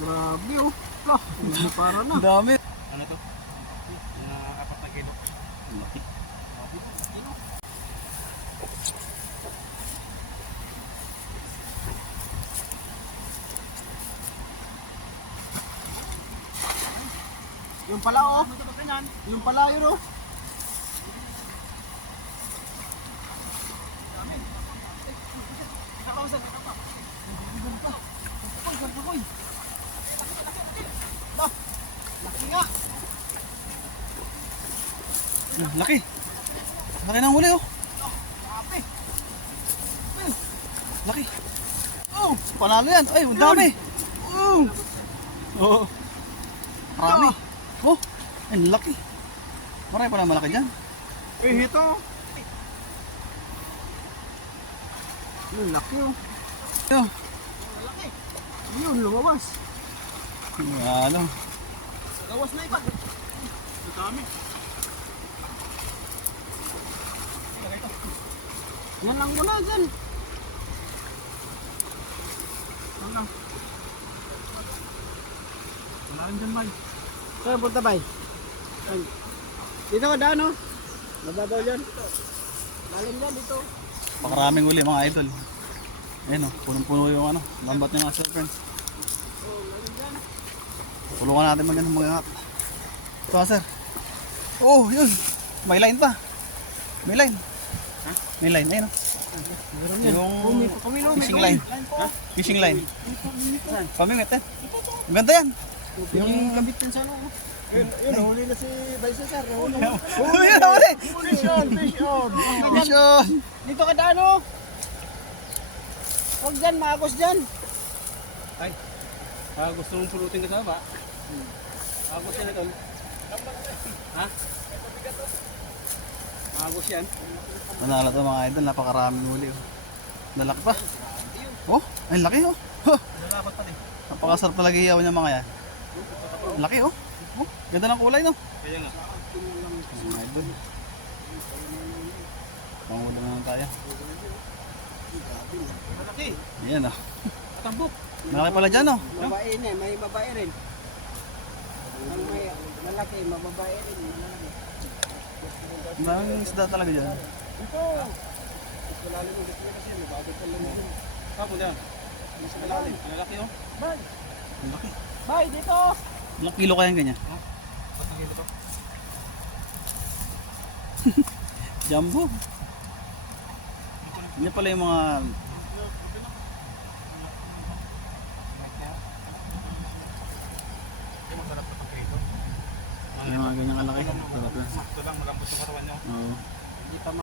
Grabe oh. Ah, hindi para na. Ang dami. Ano to? Mga 4 na kilo. Laki. Yung pala oh. Yung pala yun oh. Laki nga. Laki. Laki ng huli oh. Laki. Oh, panalo yan. Ay, ang dami. Oh. Marami. Oh, ang laki. Marami pala malaki dyan. Eh, ito. Yung laki oh. Oh, Yun, lumabas. ano. Gawas na iba. Ang dami. Yan lang muna dyan. Yan lang. Wala rin dyan, Bay. Saan punta, Bay? Dito ka daan, oh. Mababaw dyan. Lalim dyan, dito. Pakaraming huli mga idol. Ayun oh, punong-puno yung ano, lambat niya mga friends. Tulungan natin mga hat. Ito sir. Oh, yun. May line pa. May line. Ha? May line, ayun oh. Yung fishing line. Fishing line. Pamingit eh. Maganda yan. Yung gambit din sa ano. Yun, huli na si Bay Cesar. Huli. Yun, huli. Fish on, fish on. Fish on. Dito ka daan, oh. Huwag dyan, maagos dyan. Ay. Gusto mong pulutin ka sa baba? Agos yan ito. Ha? Agos yan. Manalo to mga idol, napakaraming huli oh. Lalaki pa. Oh, ay laki oh. Huh. Nalakot pa din. Napakasarap talaga iyaw niya mga yan. Laki oh. Oh, ganda ng kulay no. Kaya nga. Mga idol. Pangulo na lang tayo. Malaki. Ayan oh. Atambok. Malaki pala dyan oh. Babae na, may babae rin. Ang may malaki, mababae rin. Malaki. Maraming isda talaga dyan. Ito. Wala naman dito kasi mababot ka lang yun. Kapon yan. Mas malalim. Malaki oh. Bay, Ang laki. bay, dito. Ilang kilo kayang ganyan? Patang kilo to. Jumbo. Yan pala yung mga Masarap na pagkaito. yung mga ganyang kalaki. Sarap yan. Sakto lang, malambot yung katawan nyo. Oo.